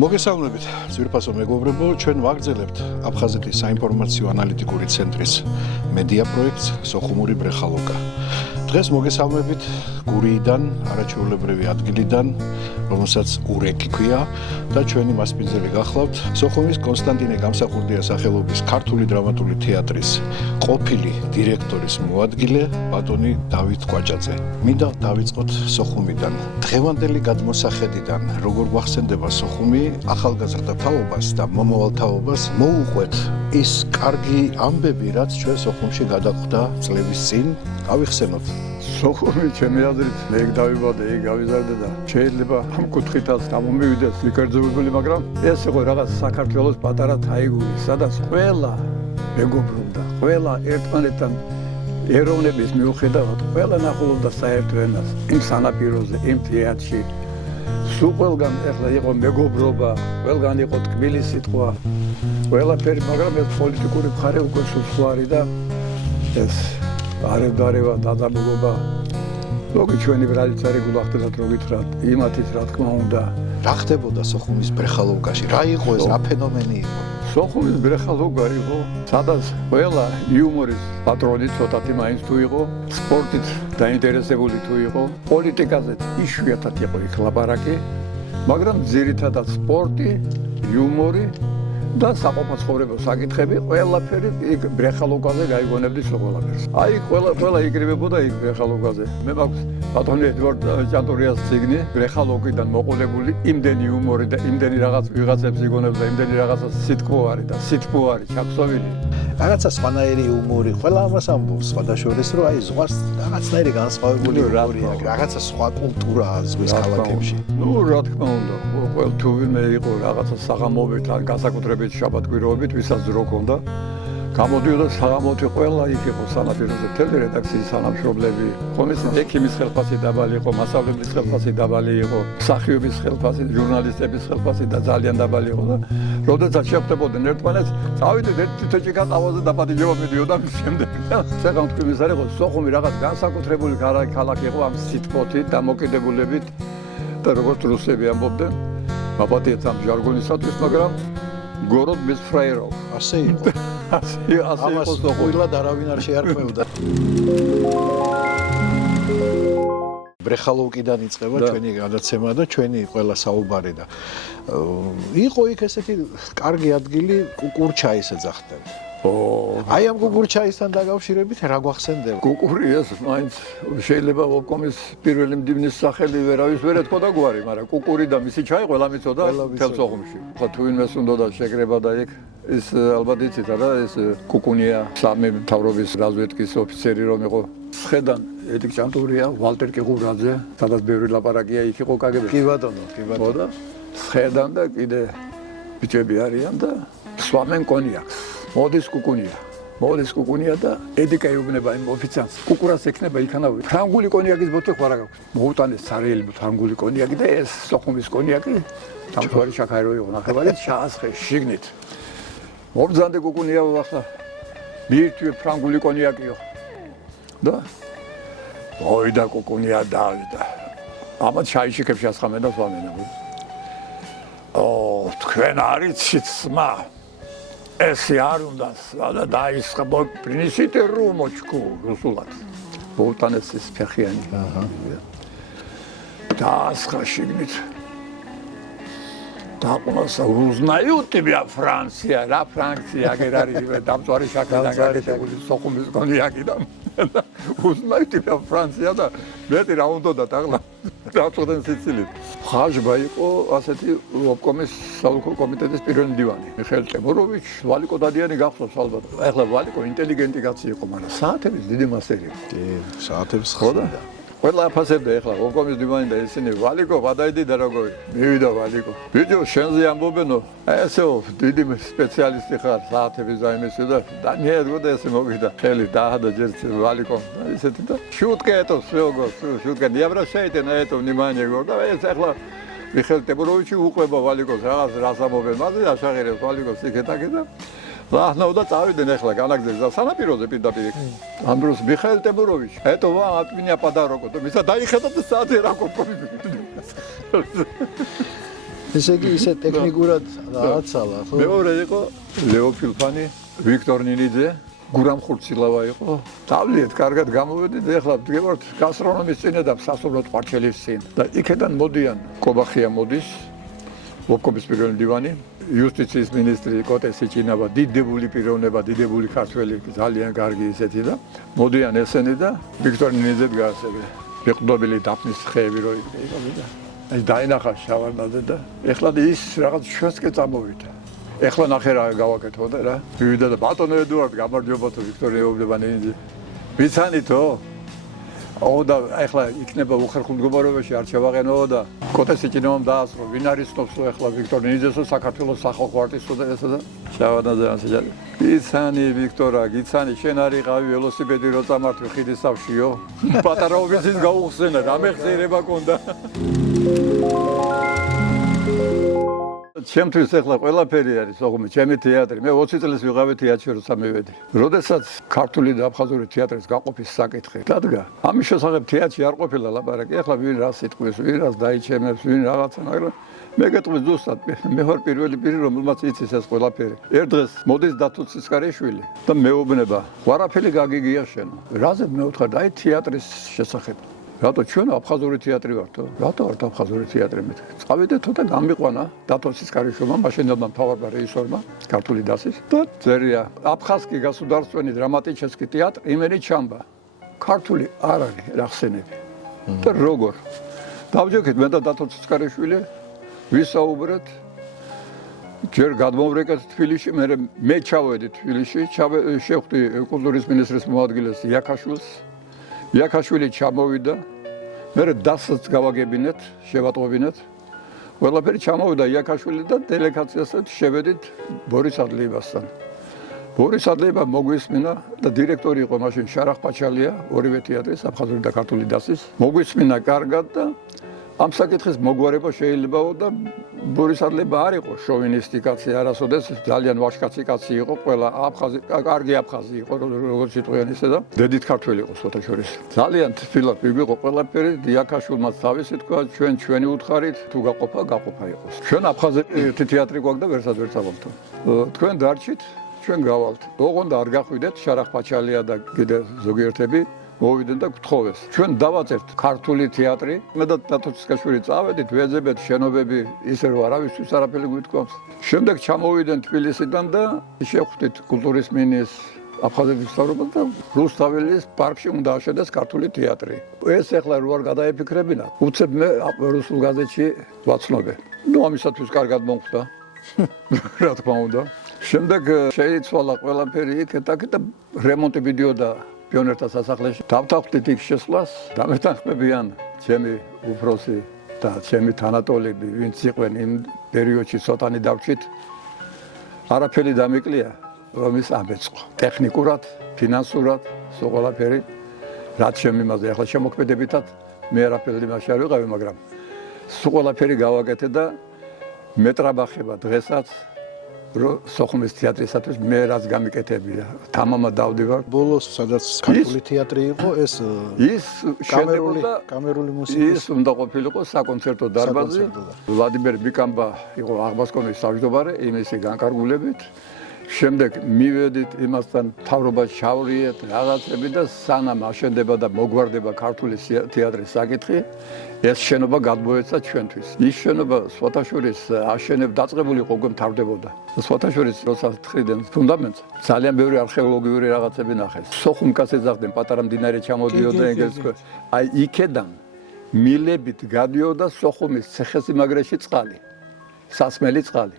მოგესალმებით, ძვირფასო მეგობრებო, ჩვენ ვაგრძელებთ აფხაზეთის საინფორმაციო ანალიტიკური ცენტრის მედია პროექტს სოხუმური ბრეხალოკა. დღეს მოგესალმებით გურიიდან, არაჩვეულებრივი ადგილიდან, რომელსაც ურეკი ქვია და ჩვენი მასპინძელი გახლავთ სოხუმის კონსტანტინე გამსახურდიას სახელობის ქართული დრამატული თეატრის ყოფილი დირექტორის მოადგილე ბატონი დავით კვაჭაძე. მინდა დავიწყოთ სოხუმიდან. დღევანდელი გადმოსახედიდან, როგორ გვახსენდება სოხუმი, ახალგაზრდა თაობას და მომავალ თაობას მოუყვეთ ის კარგი ამბები, რაც ჩვენ სოხუმში გადახვდა წლების წინ. გავიხსენოთ. სოხუმი ჩემი აზრით მე დავიბადე, გავიზარდე და შეიძლება ამ კუთხითაც გამომივიდეს ვიკერძებული, მაგრამ ეს იყო რაღაც საქართველოს პატარა თაიგული, სადაც ყველა მეგობრობდა, ყველა ერთმანეთთან ეროვნების მიუხედავად, ყველა ნახულობდა საერთო ენას იმ სანაპიროზე, იმ თეატრში. სულ ყველგან ეხლა იყო მეგობრობა, ყველგან იყო თქმილი სიტყვა, ყველაფერი, მაგრამ ეს პოლიტიკური მხარე უკვე სხვა არის და ეს არევდარევა დაძაბულობა ლოგი ჩვენი ბრალიცარი გულახდელად რო გითხრათ იმათის რა თქმა უნდა რა ხდებოდა სოხუმის ბრეხალოვკაში? რა იყო ეს, რა ფენომენი იყო? სოხუმის ბრეხალოვკა იყო სადაც ყველა იუმორის პატრონი ცოტათი მაინც თუ იყო, სპორტით დაინტერესებული თუ იყო, პოლიტიკაზე იშვიათად იყო იქ ლაპარაკი, მაგრამ ძირითადად სპორტი, იუმორი და საყოფაცხოვრებო საკითხები ყველაფერი იქ ბრეხალოვკაზე გაიგონებდის ყველაფერს. აი ყველა იგრებებოდა იქ ბრეხალოვკაზე. მე მაქვს ბატონი ედვარდ ჭანტურიას ციგნი ბრეხალოვკიდან მოყოლებული, იმდენი იუმორი და იმდენი რაღაც ვიღაცებს იგონებდა, იმდენი რაღაცა სიტყვარი და სიტყვარი ჩაქსოვილი. რაღაცა სხვანაირი იუმორი, ყველა ამას ამბობს, სხვადასხვაეს რომ აი ზღვას რაღაცნაირი განსხვავებული იუმორი აქვს, რაღაცა სხვა კულტურაა ზღვის ქალაქებში. ნუ რა თქმა უნდა, ყველა თუ ვინმე იყო რაღაცა საღამოობით ან განსაკუთრებით შაბათკვირაობით, ვისაც ძრო ჰქონდა, გამოდიოდა საღამოთი ყველა იქ იყო სანაპიროზე, მთელი რედაქციის თანამშრომლები, ხომის ექიმის ხელფასი დაბალი იყო, მასწავლებლის ხელფასი დაბალი იყო, მსახიობის ხელფასი, ჟურნალისტების ხელფასი და ძალიან დაბალი იყო და როდესაც შეხვდებოდნენ ერთმანეთს, წავიდეთ ერთ თითოჭი კაყავაზე დაპატიჟება მიდიოდა შემდეგ. საგან თქვი ის არის, სოხუმი რაღაც განსაკუთრებული ქალაქი იყო ამ სიტყვით, დამოკიდებულებით და როგორც რუსები ამბობდნენ, მაპატიეთ ამ ჟარგონისათვის, მაგრამ გოროდ მის ფრაიერო. ასე იყო. ასე იყო სოხუმი. ყველა არავინ არ შეარქმევდა. ბრეხალოვკიდან იწყება ჩვენი გადაცემა და ჩვენი ყველა საუბარი და იყო იქ ესეთი კარგი ადგილი კუკურჩაის ეძახდნენ. აი ამ კუკურჩაისთან დაკავშირებით რა გვახსენდება? კუკური ეს მაინც შეიძლება ოპკომის პირველი მდივნის სახელი ვერავის ვერ ეთქვა და გვარი, მაგრამ კუკური და მისი ჩაი ყველა მიცოდა მთელ სოხუმში. ხო თუ ვინმეს უნდოდა შეკრება და იქ ის ალბათ იცით რა, ეს კუკუნია სამი მთავრობის რაზვედკის ოფიცერი რომ იყო. სხედან ედიკ ჭანტურია, ვალტერ კიღურაძე, სადაც ბევრი ლაპარაკია, იქ იყო კგბ. კი ბატონო, კი ბატონო. ხო და სხედან და კიდე ბიჭები არიან და სვამენ კონიაკს. მოდის კუკუნია და ედიკა იუბნება იმ ოფიცერს. კუკურას ექნება იქანავე. ფრანგული კონიაკის ბოთლი ხوارა გაქვს. მოუტანეს სარიელი ფრანგული კონიაკი და ეს სოხუმის კონიაკი დამთვარი შაქარი იყო ნახევარი ჩაასხე შიგნით. მობრძანდი კუკუნია ახლა მირთვი ფრანგული კონიაკიო. და მოიდა კუკუნია დავიდა. ამათ შაიშიკებში ასხამენ და სვამენ. თქვენ არიცით სმა ესე არ უნდა და დაისხა პრინციპი რუმოჩკუ რუსულად. ბოლტანეს ის ფეხიანი. დაასხა შიგნით. დაყნასა უზნაიუტია ფრანცია, რა ფრანცია აგერ არის დამწვარი შაქრიდან გაკეთებული სოხუმის კონიაკიდან. უზნაიუტია ფრანცია და მეტი რა უნდათ ახლა დაწყვეტენ სიცილით. ხაჟბა იყო ასეთი ოპკომის საოლქო კომიტეტის პირველი მდივანი. მიხეილ ტემუროვიჩ, ვალიკო დადიანი გახსოვს ალბათ. ახლა ვალიკო ინტელიგენტი კაცი იყო, მაგრამ საათების დიდი მასტერი იყო. კი, საათების ხოდა. ყველა აფასებდა ახლა ოპკომის მდივანი და ისინი ვალიკო გადაიდი და როგორი. მივიდა ვალიკო. ბიჭო, შენზე ამბობენო, ესეო დიდი სპეციალისტი ხარ საათების დაიმესო და დანიელო და ესე მოგიდა. ხელი დაადა ჯერ ვალიკო და ისეთი და შუტკა ეტო სვეგო, შუტკა დიაბრაშაიტე на это внимание გორდა. ეს ახლა მიხეილ ტემუროვიჩი უყვება ვალიკოს რაღაც რას ამბობენ, მაგრამ აშაღერებს ვალიკოს იქეთაკე და Лахнауდა წავიდნენ ახლა განაგზეს და სანაპიროზე პირდაპირ. Ამბროს მიხეილ ტემუროვიჩ. Это вам от меня подарок. Მისა დაიხედა და საათი რა კოპკომი. ესე იგი ისე ტექნიკურად დააცალა, ხო? მეორე იყო ლეო ფილფანი, ვიქტორ ნინიძე, გურამ ხურცილავა იყო. დავლიეთ, კარგად გამოვედით, ეხლა ვდგებართ გასტრონომის წინ და სასურველ ყვარჩელის წინ. და იქიდან მოდიან კობახია მოდის, ვოკობის პირველი დივანი, იუსტიციის მინისტრი კოტე სიჩინავა, დიდებული პიროვნება, დიდებული ქართველი, ძალიან კარგი ისეთი და მოდიან ესენი და ვიქტორ ნინიძე დგას ეგრე. მიყდობილი დაფნის ხეები რო იყიდა. აი დაინახა შავარდაძე და ეხლა ის რაღაც ჩვენსკე წამოვიდა. ეხლა ნახე რა გავაკეთო და რა. მივიდა და ბატონო ედუარდ გამარჯობათო ვიქტორ ეუბნება ნინიძე. ვიცანითო? და ეხლა იქნება უხერხულ მდგომარეობაში არ შევაყენო და კოტე სიჩინავამ დაასრულა. ვინ არის ცნობს ეხლა ვიქტორ ნინიძესო საქართველოს სახალხო არტისტო და ესა და შავარდაძე ასეჯარი. იცანი ვიქტორა, გიცანი შენ არ იყავი ველოსიპედი რო წამართვი ხიდის სავშიო? პატარაობის ის გაუხსენა, რამე ხსენება კონდა. ჩემთვის ეხლა ყველაფერი არის, ოღონდ ჩემი თეატრი. მე 20 წელს ვიყავი თეატრში როცა მივედი. როდესაც ქართული და აფხაზური თეატრის გაყოფის საკითხი დადგა, ამის შესახებ თეატრში არ ყოფილა ლაპარაკი. ეხლა ვინ რას იტყვის, ვინ რას დაიჩემებს, ვინ რაღაცა, მაგრამ მე გეტყვი ზუსტად, მე ვარ პირველი პირი, რომელმაც იცის ეს ყველაფერი. ერთ დღეს მოდის დათო ცისკარიშვილი და მეუბნება, "ვარაფერი გაგიგია შენ." რაზე მეუთხარ, აი თეატრის შესახებ. რატო ჩვენ აფხაზური თეატრი ვართო? რატო ვართ აფხაზური თეატრი მეთქე? წავიდეთო და გამიყვანა დათო ცისკარიშვილმა, მაშინდელმა მთავარმა რეჟისორმა, ქართული დასის და წერია აფხაზკი государственный драматический театр имени Чамба. ქართული არ არის რახსენები. და როგორ? დავჯექეთ მე და დათო ცისკარიშვილი ვისაუბრეთ. ჯერ გადმოვრეკეთ თბილისში, მე ჩავედი თბილისში, შევხვდი კულტურის მინისტრის მოადგილეს იაკაშვილს. იაკაშვილი ჩამოვიდა, მე დასს გავაგებინეთ, შევატყობინეთ. ყველაფერი ჩამოვიდა იაკაშვილი და დელეგაციასაც შევედით ბორის ადლიევასთან. ბორის ადლიევა მოგვისმინა და დირექტორი იყო მაშინ შარახ პაჩალია, ორივე თეატრის, აფხაზური და ქართული დასის. მოგვისმინა კარგად და ამ საკითხის მოგვარება შეიძლებაო და ბორის ადლიევა არ იყო შოვინისტი კაცი, არასოდეს ძალიან ვაჟკაცი კაცი იყო, ყველა აფხაზი, კარგი აფხაზი იყო, როგორც იტყვიან ისე და დედით ქართველი იყო სხვათა შორის. ძალიან თბილად მიგვიყო ყველაფერი, იაკაშვილმაც თავისი თქვა, ჩვენი უთხარით, თუ გაყოფა იყოს. ჩვენ აფხაზები ერთი თეატრი გვაქვს და ვერსაც ვერ წავალთ. თქვენ დარჩით, ჩვენ გავალთ. ოღონდ არ გახვიდეთ შარახ პაჩალია და კიდე ზოგიერთები მოვიდნენ და გთხოვეს. ჩვენ დავაწერთ ქართული თეატრი, მე და დათო ცისკარიშვილი წავედით, ვეძებეთ შენობები, ისე რომ არავისთვის არაფერი გვითქვამს. შემდეგ ჩამოვიდნენ თბილისიდან და შევხვდით კულტურის მინისტრს, აფხაზეთის მთავრობას და რუსთაველის პარკში უნდა აშენდეს ქართული თეატრი. ეს ეხლა რო არ გადაეფიქრებინათ, უცებ მე რუსულ გაზეთში ვაცნობე. ამისათვის კარგად მომხდა. რა თქმა უნდა. შემდეგ შეიცვალა ყველაფერი იქ-აქ და რემონტი მიდიოდა პიონერთა სასახლეში. დავთანხმდით იქ შესვლას, დამეთანხმებიან ჩემი უფროსი და ჩემი თანატოლები, ვინც იყვნენ იმ პერიოდში ცოტანი დავრჩით. არაფერი დამიკლია, რომ ის ამეწყო. ტექნიკურად, ფინანსურად, ყველაფერი, რაც შემიმაზე, ახლა შემოქმედებითად მე არაფერი მაშინ არ ვიყავი, მაგრამ ყველაფერი გავაკეთე და მეტრაბახება დღესაც სოხუმის თეატრისათვის მე რაც გამიკეთებია, თამამად დავდივარ. ბოლოს სადაც ქართული თეატრი იყო, ეს კამერული მუსიკა. ის უნდა ყოფილიყო საკონცერტო დარბაზი. ვლადიმერ ბიკამბა იყო აღმასკომის თავმჯდომარე, იმისი განკარგულებით. შემდეგ მივედით იმასთან მთავრობაში ჩავრიეთ რაღაცები და სანამ აშენდება და მოგვარდება ქართული თეატრის საკითხი, ეს შენობა გადმოეცა ჩვენთვის. ის შენობა სხვათაშორის დაწყებული იყო, უკვე მთავრდებოდა. სხვათაშორის როცა თხრიდნენ ფუნდამენტს, ძალიან ბევრი არქეოლოგიური რაღაცები ნახეს. სოხუმკას ეძახდნენ, პატარა მდინარე ჩამოდიოდა ეგრეთ. აი იქედან მილებით გადიოდა სოხუმის ციხესიმაგრეში წყალი, სასმელი წყალი.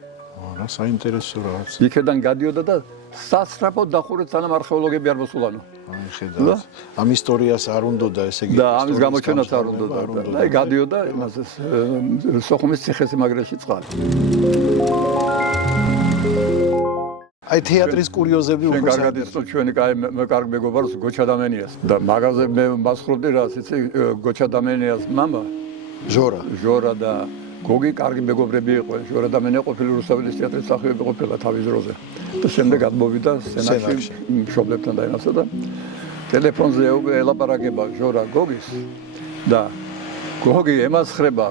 რა საინტერესო რაღაც. იქედან გადიოდა და სასწრაფოდ დახურეთ, სანამ არქეოლოგები არ მოსულანო. აი ხედავთ. ამ ისტორიას არ უნდოდა, ესე იგი. და ამის გამოჩენაც არ უნდოდა. აი გადიოდა იმას სოხუმის ციხესიმაგრეში წყალი. აი თეატრის კურიოზები უფრო კარგად იცნო ჩვენი მე კარგ მეგობარს გოჩა დამენიას და მაღაზია მე მასხრობდი რაც იცი გოჩა დამენიას მამა ჟორა და გოგი კარგი მეგობრები იყვნენ. ჟორა დამენია ყოფილი რუსთაველის თეატრის მსახიობი ყოფილა თავის დროზე. და შემდეგ გადმოვიდა სცენაში მშობლებთან დაინახა და ტელეფონზე ელაპარაკება ჟორა გოგის და გოგი ემასხრება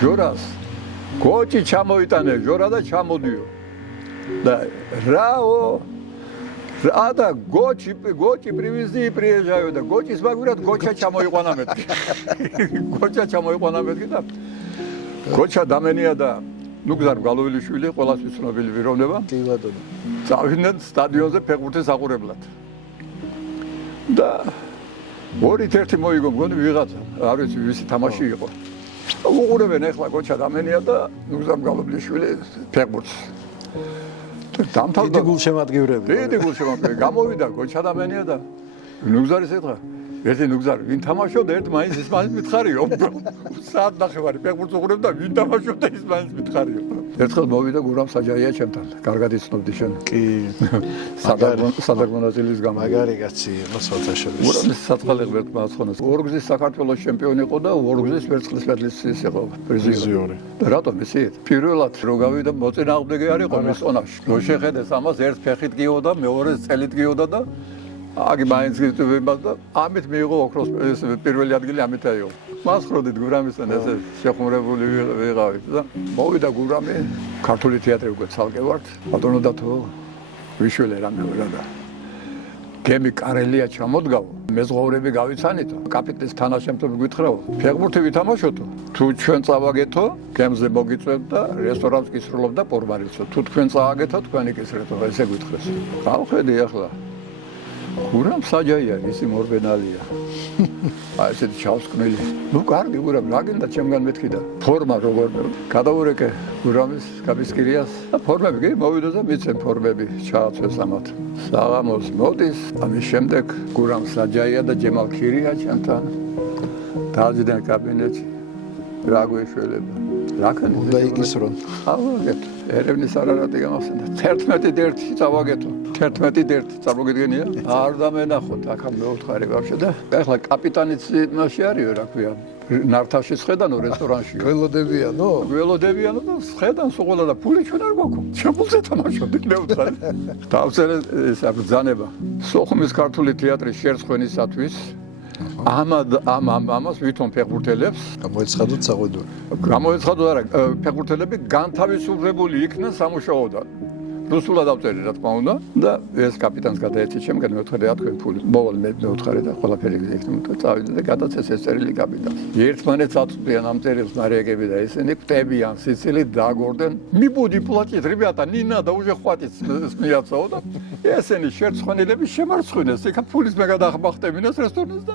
ჟორას გოჭი ჩამოიტანე ჟორა და ჩამოდიო და რა და გოჭი პრივიზი პრიეჟაიო და გოჭის მაგურად გოჭა ჩამოიყვანა მეთქი გოჭა ჩამოიყვანა მეთქი და გოჭა დამენია და ნუგზარ გალოვილიშვილი ყველასთვის ცნობილი პიროვნება კი ბატონო წავიდნენ სტადიონზე ფეხბურთის აყურებლად და 2-1 მოიგო მგონი ვიღაცა არ ვიცი ვისი თამაში იყო უყურებენ ახლა გოჭა დამენია და ნუგზარ გალოვილიშვილი ფეხბურთს დიდი გულშემატკივრები დიდი გულშემატკივრები გამოვიდა გოჭა დამენია და ნუგზარის ეთქა ერთი ნუგზარი ვინ თამაშობდა ერთ მაინც ის მაინც მითხარიო საათ ნახევარი ფეხბურთს უყურებდა ვინ თამაშობდა ის მაინც მითხარიო ერთხელ მოვიდა გურამ საჯაია ჩემთან კარგად იცნობდი შენ კი სადაგმონაზილის გამო მაგარი კაცი იყო სოთაშოვის გურამის საწყალი ღმერთმა აცხონოს ორგზის საქართველოს ჩემპიონი იყო და ორგზის ვერცხლის მედლის ის იყო პრიზიორი რატომ ისე პირველად რო გავიდა მოწინააღმდეგე არ იყო მის ყონაში რო შეხედეს ამას ერთ ფეხით გიოდა მეორე წელით გიოდა და აგი მაინც გიწევება და ამით მიიღო ოქროს პირველი ადგილი ამით აიღო. მასხროდით გურამისთან ესე შეხუმრებული ვიყავით და მოვიდა გურამი ქართული თეატრი უკვე ცალკე ვართ. ბატონო დათო ვიშველი რამე ვერა და გემი კარელია ჩამოდგავო. მეზღვაურები გავიცანითო. კაპიტნის თანაშემწეები გვითხრაო. ფეხბურთი ვითამაშოთო. თუ ჩვენ წავაგეთო, გემზე მოგიწევთ და რესტორანს კისრულობ და პორმარიცო. თუ თქვენ წავაგეთო, თქვენი კისრეთო, ესე გვითხრეს. გავხედი ახლა გურამ საჯაია ისი მორბენალია აი ესეთი ჩავსკნელი ნუ კარგი გურამ რა გინდა ჩემგან მეთქი და ფორმა როგორ გადავურეკე გურამის კაპისკირიას და ფორმები კი მოვიდა და მიცემ ფორმები ჩააცვეს ამათ საღამოს მოდის ამის შემდეგ გურამ საჯაია და ჯემალ ქირია ჩემთან დაძიდან კაბინეტში რა გვეშველება რა ქანი უნდა იგისრონ ავაგეთ ერევნის არარატი გამახსენდა 11-1 წავაგეთო 11-1 წარმოგიდგენია არ დამენახოთ აქ მეუთხარი ბავშვი და ახლა კაპიტანიც მასში არისო რა ქვია ნართავში სხედანო რესტორანში გველოდებიანო და სხედან სულ და ფული ჩვენ არ გვაქვს ჩემულზე თამაშობდით მეუთხარი დავწერე ეს ბრძანება სოხუმის ქართული თეატრის შერწყმისათვის ამას ვითომ ფეხბურთელებს გამოეცხადოთ საყვედური გამოეცხადოთ არა ფეხბურთელები განთავისუფლებული იქნენ სამუშაოდან რუსულად დავწერე რა თქმა უნდა და ეს კაპიტანს გადაეცი ჩემგან მეუთხარი რა თქვენ ფული მოვალ მეუთხარი და ყველაფერი იქნება წავიდა და გადაცეს ეს წერილი კაპიტანს ერთმანეთს აწვდიან ამ წერილს ნარეგები და ესენი კვდებიან სიცილით დაგორდნენ მიბუდი платить ребята не надо уже хватит смеяться და ესენი შერწყმილები შემარცხინეს იქა ფულის მე გადახმახტებინეს რესტორანს და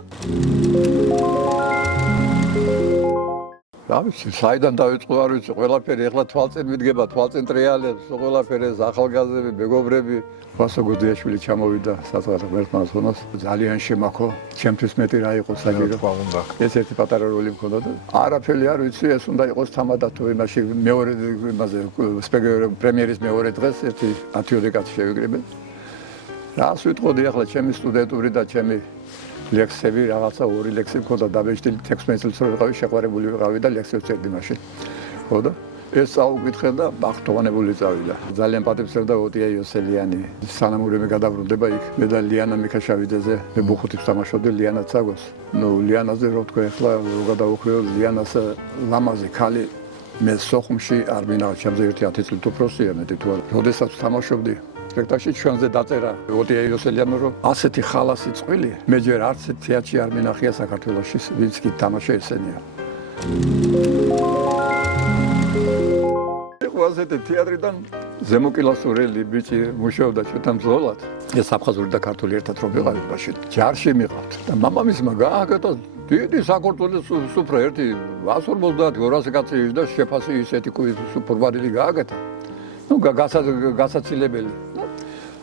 რა ვიცი, საიდან დაიწყო არ ვიცი, ყველაფერი ეხლა თვალწინ მიდგება, თვალწინ ტრიალებს, ყველაფერი ახალგაზრდები, მეგობრები, ვასო გუდიაშვილი ჩამოვიდა საწყალ ღმერთმა აცხონოს, ძალიან შემაქო, ჩემთვის მეტი რა იყო საჭირო. თქვა უნდა. ეს ერთი პატარა როლი მქონდა და არაფერი არ ვიცი, ეს უნდა იყოს თამადად თუ იმაში მეორე იმაზე პრემიერის მეორე დღეს ერთი 10 კაცი შევიკრიბე. რას ვიტყოდი ახლა ჩემი სტუდენტური და ჩემი ლექსები რაღაცა ორი ლექსი მქონდა დაბეჭდილი 16 წელს რო ვიყავი შეყვარებული ვიყავი და ლექსებს წერდი მაშინ. ხო და ეს წაუკითხე და ბახტოვანებული წავიდა. ძალიან პატივსერდა ოტია იოსელიანი. სანამ მე გადავრუნდება იქ მე და ლიანა მიქაშავიძეზე მე ბუხუთის თამაშობდი ლიანა ცაგოს. ნუ ლიანაზე რო თქვა ახლა რო გადავუხვიო ლიანას ლამაზი ქალი მე სოხუმში არ მინახა ჩემზე 10 წელი უფროსია მეტი თუ არა. როდესაც თამაშობდი სპექტაკლში ჩვენზე დაწერა ოტია იოსელიანი რომ ასეთი ხალასი წყვილი მე ჯერ არც თეატრში არ მინახია საქართველოში ვინც კი თამაშა ესენია. ასეთი თეატრიდან ზემოკილასურელი ბიჭი მუშაობდა ჩვენთან ბრძოლად. ეს აფხაზური და ქართული ერთად რომ ვიყავით მაშინ. ჯარში მიყავთ და მამამისმა გააკეთა დიდი საქართველოს სუფრა ერთი 150-200 კაცი და შეფასი ისეთი ფორმალები გააკეთა. ნუ გასაცილებელი.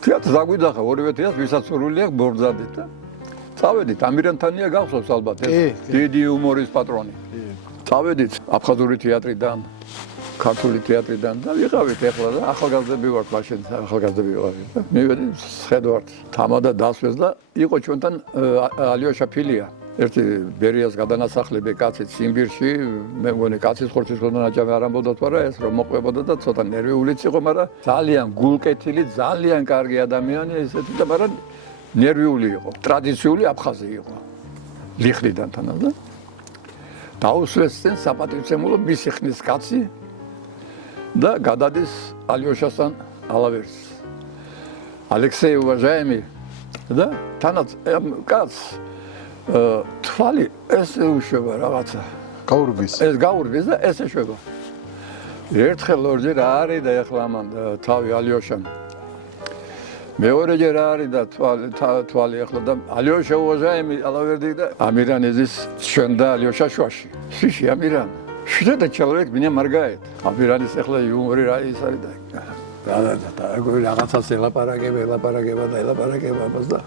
თეატრს დაგვიძახა ორივე თეატრს ვისაც სურვილი აქვს ბორძადით და წავედით ამირანთანია გახსოვს ალბათ ეს დიდი იუმორის პატრონი. წავედით აფხაზური თეატრიდან ქართული თეატრიდან და ვიყავით ახლა და ახალგაზრდები ვართ მაშინ ახალგაზრდები ვიყავით. მივედი სხედვართ თამადა დასვეს და იყო ჩვენთან ალიოშა ფილია. ერთი ბერიას გადანასახლები კაცი ციმბირში მე მგონი კაცის ხორცის ხონდა ნაჭამი არ ამბობდა თუ არა ეს რომ მოყვებოდა და ცოტა ნერვიულიც იყო მაგრამ ძალიან გულკეთილი ძალიან კარგი ადამიანი ესეთი და მაგრამ ნერვიული იყო ტრადიციული აფხაზი იყო ლიხრიდან თანაც და დაუსვეს წინ საპატივცემულო მისი ხნის კაცი და გადადის ალიოშასთან ალავერს. Алексей, уважаемый, და თანაც კაც თვალი ესე უშვება რაღაცა. გაურბის. ეს გაურბის და ესე შვება. ერთხელ ორჯერ არის და ეხლა ამან თავი ალიოშამ. მეორეჯერ არის და თვალი ეხლა და ალიოშა уважаемый ალავერდი და ამირანეზის ჩვენ და ალიოშა შუაში. შიში ამირან. Что это человек меня моргает. ამირანის ეხლა იუმორი რა ის არის და და რაღაცას ელაპარაკება და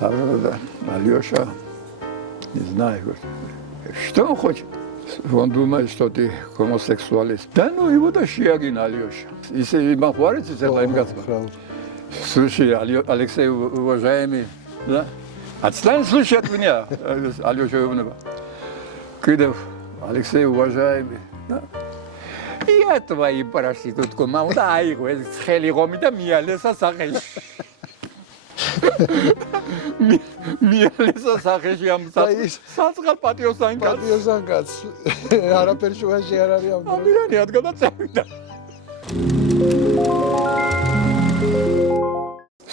Алёша, не знаю, что он хочет. Он думает, что ты гомосексуалист. Да ну его тащи, Алёша. Если вам хватит, это им готово. Слушай, Алексей, уважаемый, да? Отстань, слушай от меня, Алёша Иванова. Кидов, Алексей, уважаемый, да? Я твои проститутку, мама, да, их, схели гомита, миалеса сахеш. Миалеса сахеш, я сацкал патиосан кац. პატიოსან კაც. არაფერი შუაში არ არის ამ. ამირანი ადგანაწევიდა.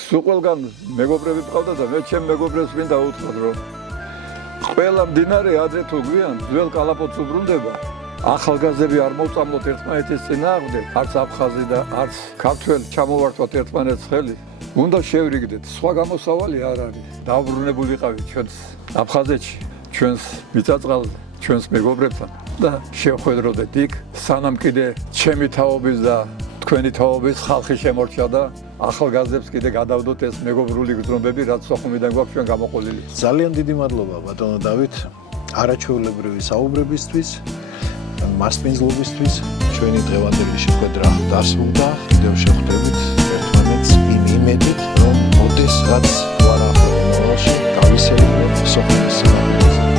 სულ ყველგან მეგობრები მყავდა და მე ჩემ მეგობრებს ვინ დაუთხრა რომ ყველა მდინარე ადრე თუ გვიან ძველ კალაპოტს უბრუნდება. ახალგაზრდები არ მოვწამლოთ ერთმანეთის წინააღმდეგ, არც აფხაზი და არც ქართველი ჩამოვართვათ ერთმანეთს ხელი. უნდა შევრიგდეთ, სხვა გამოსავალი არ არის. დაუბრუნებული ვიყავით ჩვენს აფხაზეთში, ჩვენს მიწაწყალზე, ჩვენს მეგობრებთან და შევხვედროდეთ იქ, სანამ კიდე ჩემი თაობის და თქვენი თაობის ხალხი შემორჩა და ახალგაზრდებს კიდე გადავდოთ ეს მეგობრული გრძნობები, რაც სოხუმიდან გვაქვს ჩვენ გამოყოლილი. ძალიან დიდი მადლობა ბატონო დავით არაჩვეულებრივი საუბრებისთვის, მასპინძლობისთვის. ჩვენი დღევანდელი შეხვედრა დასრულდა. კიდევ შევხვდებით ერთმანეთს იმ იმედით, რომ ოდესღაც ვარახვევ მოვალში გავისეიროთ სოხუმის სიახლოვეს.